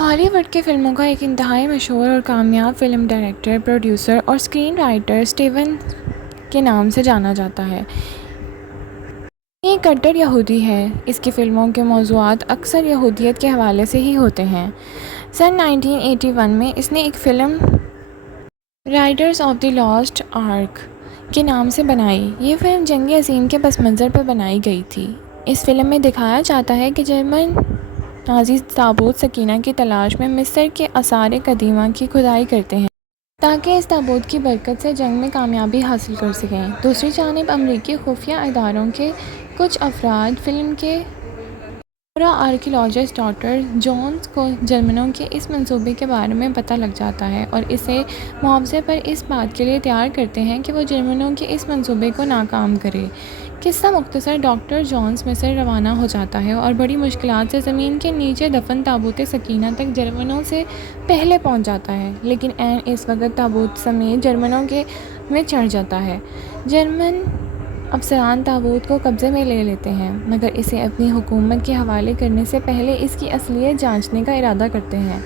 ہالی ووڈ کی فلموں کا ایک انتہائی مشہور اور کامیاب فلم ڈائریکٹر، پروڈیوسر اور اسکرین رائٹر اسٹیون کے نام سے جانا جاتا ہے۔ یہ ایک کٹر یہودی ہے۔ اس کی فلموں کے موضوعات اکثر یہودیت کے حوالے سے ہی ہوتے ہیں۔ سن 1981 میں اس نے ایک film Raiders of the Lost Ark کے نام سے بنائی۔ یہ فلم جنگ عظیم کے پس منظر پر بنائی گئی تھی۔ اس فلم میں دکھایا جاتا ہے کہ جرمن نازی تابوت سکینہ کی تلاش میں مصر کے آثار قدیمہ کی کھدائی کرتے ہیں تاکہ اس تابوت کی برکت سے جنگ میں کامیابی حاصل کر سکیں۔ دوسری جانب امریکی خفیہ اداروں کے کچھ افراد فلم کے آرکیالوجسٹ ڈاکٹر جونز کو جرمنوں کے اس منصوبے کے بارے میں پتہ لگ جاتا ہے اور اسے معاوضے پر اس بات کے لیے تیار کرتے ہیں کہ وہ جرمنوں کے اس منصوبے کو ناکام کرے۔ قصہ مختصر، ڈاکٹر جونز مصر روانہ ہو جاتا ہے اور بڑی مشکلات سے زمین کے نیچے دفن تابوت سکینہ تک جرمنوں سے پہلے پہنچ جاتا ہے، لیکن عین اس وقت تابوت سمیت جرمنوں میں چڑھ جاتا ہے۔ جرمن افسران تابوت کو قبضے میں لے لیتے ہیں، مگر اسے اپنی حکومت کے حوالے کرنے سے پہلے اس کی اصلیت جانچنے کا ارادہ کرتے ہیں۔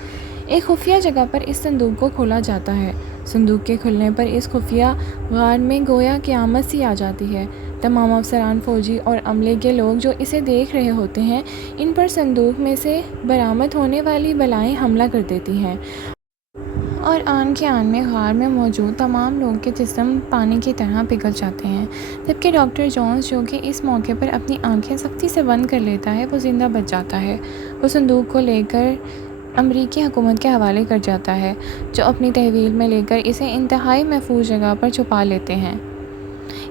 ایک خفیہ جگہ پر اس صندوق کو کھولا جاتا ہے۔ صندوق کے کھلنے پر اس خفیہ غار میں گویا قیامت سی آ جاتی ہے۔ تمام افسران، فوجی اور عملے کے لوگ جو اسے دیکھ رہے ہوتے ہیں، ان پر صندوق میں سے برآمد ہونے والی بلائیں حملہ کر دیتی ہیں اور آن کے آن میں غار میں موجود تمام لوگوں کے جسم پانی کی طرح پگھل جاتے ہیں، جبکہ ڈاکٹر جونز، جو کہ اس موقع پر اپنی آنکھیں سختی سے بند کر لیتا ہے، وہ زندہ بچ جاتا ہے۔ وہ صندوق کو لے کر امریکی حکومت کے حوالے کر جاتا ہے، جو اپنی تحویل میں لے کر اسے انتہائی محفوظ جگہ پر چھپا لیتے ہیں۔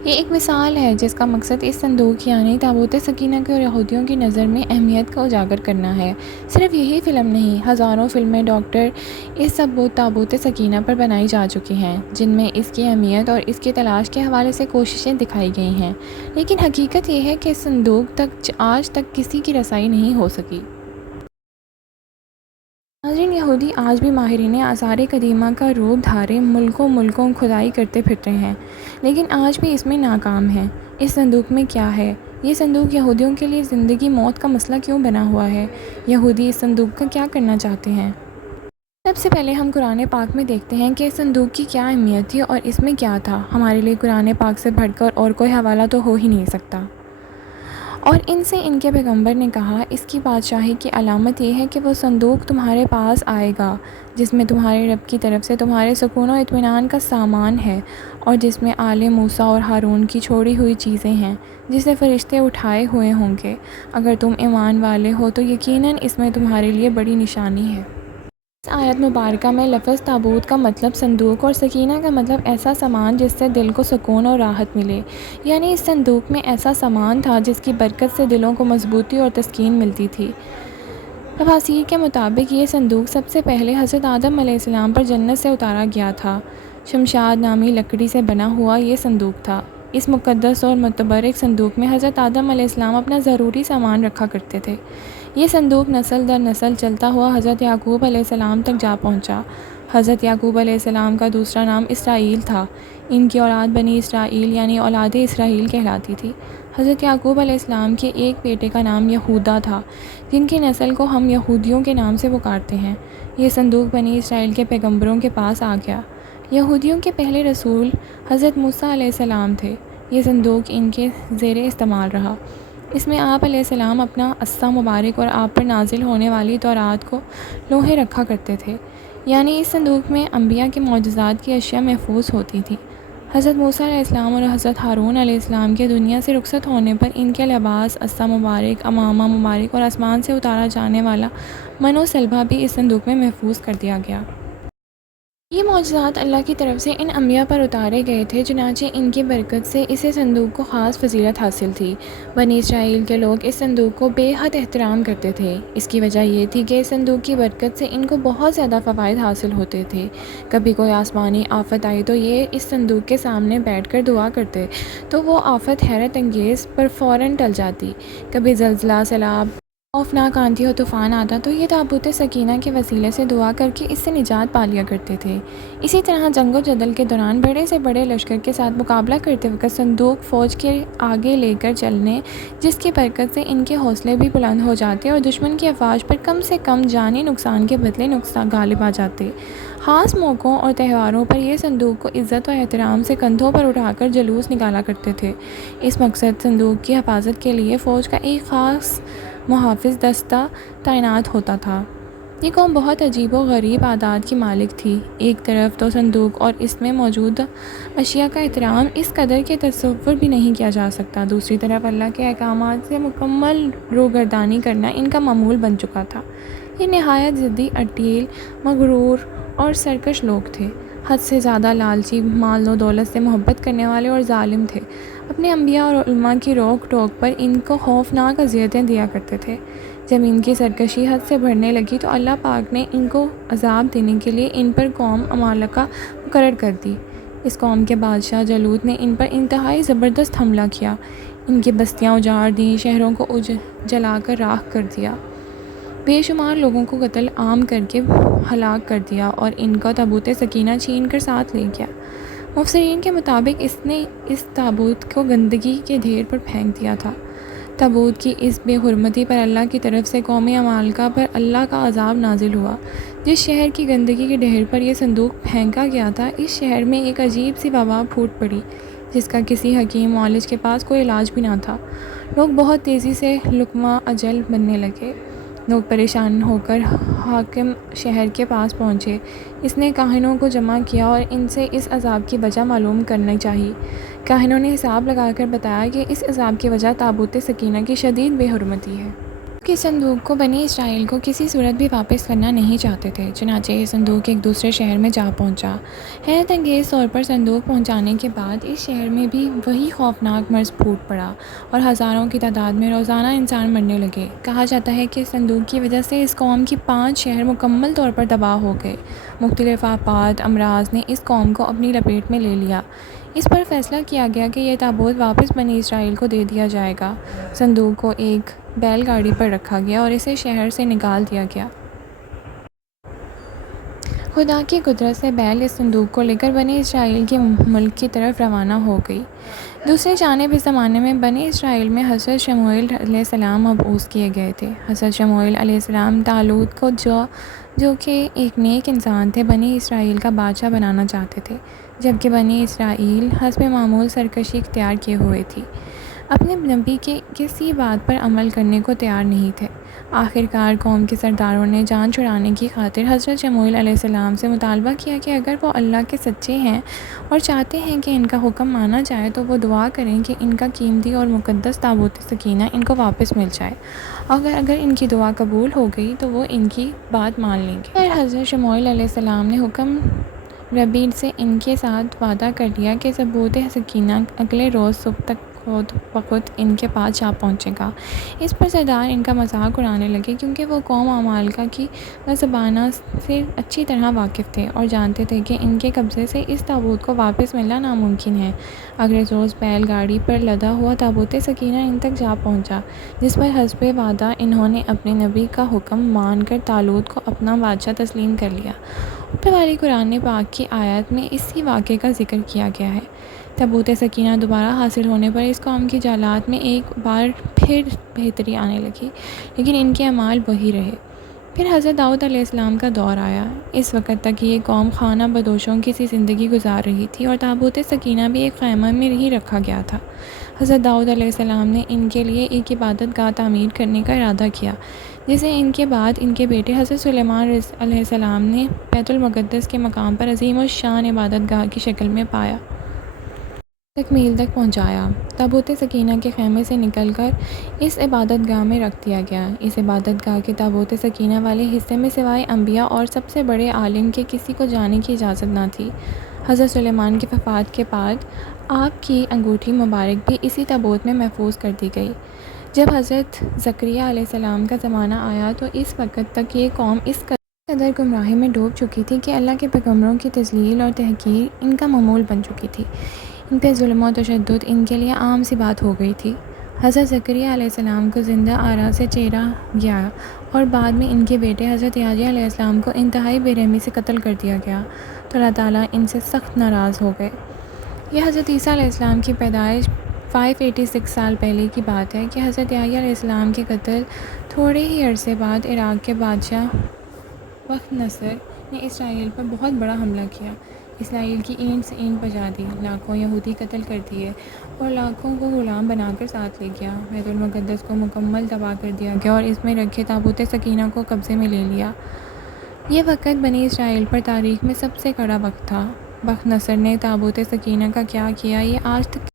یہ ایک مثال ہے جس کا مقصد اس صندوق یعنی تابوت سکینہ کو یہودیوں کی نظر میں اہمیت کو اجاگر کرنا ہے۔ صرف یہی فلم نہیں، ہزاروں فلمیں ڈاکٹر اس تابوت سکینہ پر بنائی جا چکی ہیں، جن میں اس کی اہمیت اور اس کی تلاش کے حوالے سے کوششیں دکھائی گئی ہیں، لیکن حقیقت یہ ہے کہ اس صندوق تک آج تک کسی کی رسائی نہیں ہو سکی۔ ناظرین، یہودی آج بھی ماہرین آثار قدیمہ کا روپ دھارے ملکوں کھدائی کرتے پھرتے ہیں، لیکن آج بھی اس میں ناکام ہیں۔ اس صندوق میں کیا ہے؟ یہ صندوق یہودیوں کے لیے زندگی موت کا مسئلہ کیوں بنا ہوا ہے؟ یہودی اس صندوق کا کیا کرنا چاہتے ہیں؟ سب سے پہلے ہم قرآن پاک میں دیکھتے ہیں کہ اس صندوق کی کیا اہمیت تھی اور اس میں کیا تھا۔ ہمارے لیے قرآن پاک سے بڑھ کر اور کوئی حوالہ تو ہو ہی نہیں سکتا۔ اور ان سے ان کے پیغمبر نے کہا، اس کی بادشاہی کی علامت یہ ہے کہ وہ صندوق تمہارے پاس آئے گا، جس میں تمہارے رب کی طرف سے تمہارے سکون و اطمینان کا سامان ہے، اور جس میں آل موسیٰ اور ہارون کی چھوڑی ہوئی چیزیں ہیں، جسے فرشتے اٹھائے ہوئے ہوں گے۔ اگر تم ایمان والے ہو تو یقیناً اس میں تمہارے لیے بڑی نشانی ہے۔ اس آیت مبارکہ میں لفظ تابوت کا مطلب صندوق اور سکینہ کا مطلب ایسا سامان جس سے دل کو سکون اور راحت ملے، یعنی اس صندوق میں ایسا سامان تھا جس کی برکت سے دلوں کو مضبوطی اور تسکین ملتی تھی۔ تفاسیر کے مطابق یہ صندوق سب سے پہلے حضرت آدم علیہ السلام پر جنت سے اتارا گیا تھا۔ شمشاد نامی لکڑی سے بنا ہوا یہ صندوق تھا۔ اس مقدس اور متبرک صندوق میں حضرت آدم علیہ السلام اپنا ضروری سامان رکھا کرتے تھے۔ یہ صندوق نسل در نسل چلتا ہوا حضرت یعقوب علیہ السلام تک جا پہنچا۔ حضرت یعقوب علیہ السلام کا دوسرا نام اسرائیل تھا۔ ان کی اولاد بنی اسرائیل یعنی اولاد اسرائیل کہلاتی تھی۔ حضرت یعقوب علیہ السلام کے ایک بیٹے کا نام یہودا تھا، جن کی نسل کو ہم یہودیوں کے نام سے پکارتے ہیں۔ یہ صندوق بنی اسرائیل کے پیغمبروں کے پاس آ گیا۔ یہودیوں کے پہلے رسول حضرت موسیٰ علیہ السلام تھے۔ یہ صندوق ان کے زیر استعمال رہا۔ اس میں آپ علیہ السلام اپنا عصا مبارک اور آپ پر نازل ہونے والی تورات کو لوحے رکھا کرتے تھے، یعنی اس صندوق میں انبیاء کے معجزات کی اشیاء محفوظ ہوتی تھیں۔ حضرت موسیٰ علیہ السلام اور حضرت ہارون علیہ السلام کے دنیا سے رخصت ہونے پر ان کے لباس، عصا مبارک، امامہ مبارک اور آسمان سے اتارا جانے والا من و سلبہ بھی اس صندوق میں محفوظ کر دیا گیا۔ یہ معجزات اللہ کی طرف سے ان انبیاء پر اتارے گئے تھے، چنانچہ ان کی برکت سے اس صندوق کو خاص فضیلت حاصل تھی۔ بنی اسرائیل کے لوگ اس صندوق کو بے حد احترام کرتے تھے۔ اس کی وجہ یہ تھی کہ اس صندوق کی برکت سے ان کو بہت زیادہ فوائد حاصل ہوتے تھے۔ کبھی کوئی آسمانی آفت آئی تو یہ اس صندوق کے سامنے بیٹھ کر دعا کرتے تو وہ آفت حیرت انگیز پر فوراً ٹل جاتی۔ کبھی زلزلہ، سیلاب خوفناک آندھی اور طوفان آتا تو یہ تابوت سکینہ کے وسیلے سے دعا کر کے اس سے نجات پا لیا کرتے تھے۔ اسی طرح جنگ و جدل کے دوران بڑے سے بڑے لشکر کے ساتھ مقابلہ کرتے وقت صندوق فوج کے آگے لے کر چلنے، جس کی برکت سے ان کے حوصلے بھی بلند ہو جاتے اور دشمن کی افواج پر کم سے کم جانی نقصان کے بدلے نقصان غالب آ جاتے۔ خاص موقعوں اور تہواروں پر یہ صندوق کو عزت و احترام سے کندھوں پر اٹھا کر جلوس نکالا کرتے تھے۔ اس مقصد صندوق کی حفاظت کے لیے فوج کا ایک خاص محافظ دستہ تعینات ہوتا تھا۔ یہ قوم بہت عجیب و غریب عادات کی مالک تھی۔ ایک طرف تو صندوق اور اس میں موجود اشیاء کا احترام اس قدر کہ تصور بھی نہیں کیا جا سکتا، دوسری طرف اللہ کے احکامات سے مکمل روگردانی کرنا ان کا معمول بن چکا تھا۔ یہ نہایت ضدی، اٹیل، مغرور اور سرکش لوگ تھے، حد سے زیادہ لالچی، مال و دولت سے محبت کرنے والے اور ظالم تھے۔ اپنے انبیاء اور علماء کی روک ٹوک پر ان کو خوفناک اذیتیں دیا کرتے تھے۔ جب ان کی سرکشی حد سے بڑھنے لگی تو اللہ پاک نے ان کو عذاب دینے کے لیے ان پر قوم عمالقہ مقرر کر دی۔ اس قوم کے بادشاہ جالوت نے ان پر انتہائی زبردست حملہ کیا، ان کی بستیاں اجاڑ دیں، شہروں کو جلا کر راکھ کر دیا، بے شمار لوگوں کو قتل عام کر کے ہلاک کر دیا اور ان کا تابوت سکینہ چھین کر ساتھ لے گیا۔ مفسرین کے مطابق اس نے اس تابوت کو گندگی کے ڈھیر پر پھینک دیا تھا۔ تابوت کی اس بے حرمتی پر اللہ کی طرف سے قوم عمالقہ پر اللہ کا عذاب نازل ہوا۔ جس شہر کی گندگی کے ڈھیر پر یہ صندوق پھینکا گیا تھا، اس شہر میں ایک عجیب سی وبا پھوٹ پڑی جس کا کسی حکیم معالج کے پاس کوئی علاج بھی نہ تھا۔ لوگ بہت تیزی سے لقمہ اجل بننے لگے۔ لوگ پریشان ہو کر حاکم شہر کے پاس پہنچے۔ اس نے کاہنوں کو جمع کیا اور ان سے اس عذاب کی وجہ معلوم کرنی چاہی۔ کاہنوں نے حساب لگا کر بتایا کہ اس عذاب کی وجہ تابوت سکینہ کی شدید بے حرمتی ہے۔ کہ صندوق کو بنی اسرائیل کو کسی صورت بھی واپس کرنا نہیں چاہتے تھے، چنانچہ یہ صندوق ایک دوسرے شہر میں جا پہنچا۔ حیرت انگیز طور پر صندوق پہنچانے کے بعد اس شہر میں بھی وہی خوفناک مرض پھوٹ پڑا اور ہزاروں کی تعداد میں روزانہ انسان مرنے لگے۔ کہا جاتا ہے کہ اس صندوق کی وجہ سے اس قوم کی 5 شہر مکمل طور پر تباہ ہو گئے۔ مختلف آفات، امراض نے اس قوم کو اپنی لپیٹ میں لے لیا۔ اس پر فیصلہ کیا گیا کہ یہ تابوت واپس بنی اسرائیل کو دے دیا جائے گا۔ صندوق کو ایک بیل گاڑی پر رکھا گیا اور اسے شہر سے نکال دیا گیا۔ خدا کی قدرت سے بیل اس صندوق کو لے کر بنی اسرائیل کے ملک کی طرف روانہ ہو گئی۔ دوسری جانب اس زمانے میں بنی اسرائیل میں حضرت شموئیل علیہ السلام مبعوث کیے گئے تھے۔ حضرت شموئیل علیہ السلام طالوت کو جو کہ ایک نیک انسان تھے، بنی اسرائیل کا بادشاہ بنانا چاہتے تھے، جبکہ بنی اسرائیل حسب معمول سرکشی اختیار کیے ہوئے تھی، اپنے نبی کے کسی بات پر عمل کرنے کو تیار نہیں تھے۔ آخرکار قوم کے سرداروں نے جان چھڑانے کی خاطر حضرت شموئیل علیہ السلام سے مطالبہ کیا کہ اگر وہ اللہ کے سچے ہیں اور چاہتے ہیں کہ ان کا حکم مانا جائے تو وہ دعا کریں کہ ان کا قیمتی اور مقدس تابوت سکینہ ان کو واپس مل جائے۔ اگر ان کی دعا قبول ہو گئی تو وہ ان کی بات مان لیں گے۔ پھر حضرت شموئیل علیہ السلام نے حکم ربی سے ان کے ساتھ وعدہ کر لیا کہ تابوت سکینہ اگلے روز صبح تک خود بخود ان کے پاس جا پہنچے گا۔ اس پر سردار ان کا مذاق اڑانے لگے، کیونکہ وہ قوم عمالقہ کی زبانہ سے اچھی طرح واقف تھے اور جانتے تھے کہ ان کے قبضے سے اس تابوت کو واپس ملنا ناممکن ہے۔ اگلے روز بیل گاڑی پر لدا ہوا تابوت سکینہ ان تک جا پہنچا، جس پر حسب وعدہ انہوں نے اپنے نبی کا حکم مان کر طالوت کو اپنا بادشاہ تسلیم کر لیا۔ اوپر والی قرآن پاک کی آیت میں اسی واقعے کا ذکر کیا گیا ہے۔ تابوت سکینہ دوبارہ حاصل ہونے پر اس قوم کی جالات میں ایک بار پھر بہتری آنے لگی، لیکن ان کے اعمال وہی رہے۔ پھر حضرت داؤد علیہ السلام کا دور آیا۔ اس وقت تک یہ قوم خانہ بدوشوں کی سی زندگی گزار رہی تھی اور تابوت سکینہ بھی ایک خیمہ میں ہی رکھا گیا تھا۔ حضرت داؤد علیہ السلام نے ان کے لیے ایک عبادت گاہ تعمیر کرنے کا ارادہ کیا، جسے ان کے بعد ان کے بیٹے حضرت سلیمان علیہ السلام نے بیت المقدس کے مقام پر عظیم الشان عبادت گاہ کی شکل میں پایا تکمیل تک پہنچایا۔ تابوت سکینہ کے خیمے سے نکل کر اس عبادت گاہ میں رکھ دیا گیا۔ اس عبادت گاہ کے تابوت سکینہ والے حصے میں سوائے انبیاء اور سب سے بڑے عالم کے کسی کو جانے کی اجازت نہ تھی۔ حضرت سلیمان کی وفات کے بعد آپ کی انگوٹھی مبارک بھی اسی تابوت میں محفوظ کر دی گئی۔ جب حضرت زکریہ علیہ السلام کا زمانہ آیا تو اس وقت تک یہ قوم اس قدر گمراہی میں ڈوب چکی تھی کہ اللہ کے پیغمبروں کی تذلیل اور تحقیر ان کا معمول بن چکی تھی۔ ان پہ ظلم و تشدد ان کے لیے عام سی بات ہو گئی تھی۔ حضرت زکریا علیہ السلام کو زندہ آرا سے چیرا گیا اور بعد میں ان کے بیٹے حضرت یحییٰ علیہ السلام کو انتہائی بے رحمی سے قتل کر دیا گیا تو اللہ تعالیٰ ان سے سخت ناراض ہو گئے۔ یہ حضرت عیسیٰ علیہ السلام کی پیدائش 586 سال پہلے کی بات ہے کہ حضرت یحییٰ علیہ السلام کے قتل تھوڑے ہی عرصے بعد عراق کے بادشاہ بخت نصر نے اسرائیل پر بہت بڑا حملہ کیا۔ اسرائیل کی اینٹ سے اینٹ بجا دی، لاکھوں یہودی قتل کر دیے اور لاکھوں کو غلام بنا کر ساتھ لے گیا۔ بیت المقدس کو مکمل تباہ کر دیا گیا اور اس میں رکھے تابوت سکینہ کو قبضے میں لے لیا۔ یہ وقت بنی اسرائیل پر تاریخ میں سب سے کڑا وقت تھا۔ بخت نصر نے تابوت سکینہ کا کیا کیا، یہ آج تک